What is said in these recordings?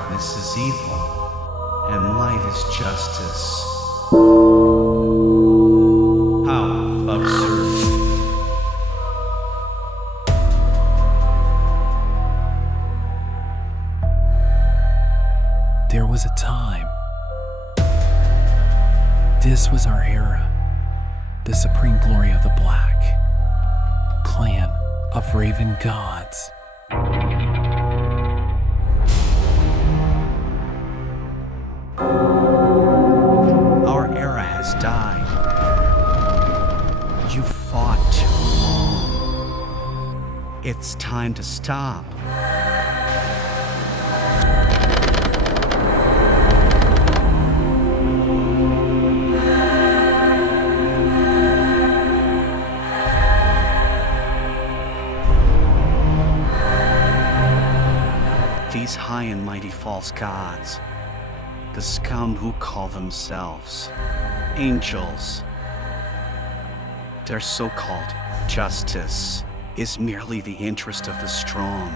darkness is evil, and light is justice. How absurd. There was a time. This was our era. The supreme glory of the Black clan of Raven gods. Our era has died. You fought too long. It's time to stop. These high and mighty false gods, the scum who call themselves angels, their so-called justice is merely the interest of the strong.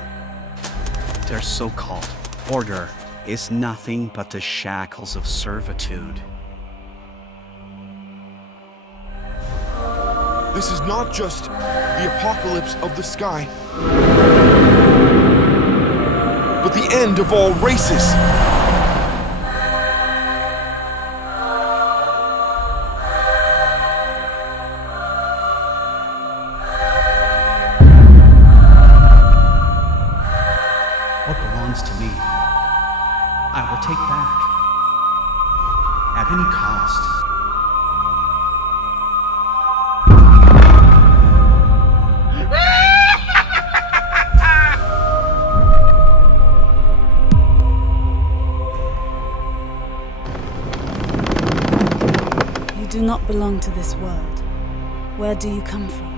Their so-called order is nothing but the shackles of servitude. This is not just the apocalypse of the sky, but the end of all races. What belongs to me, I will take back at any cost. You do not belong to this world. Where do you come from?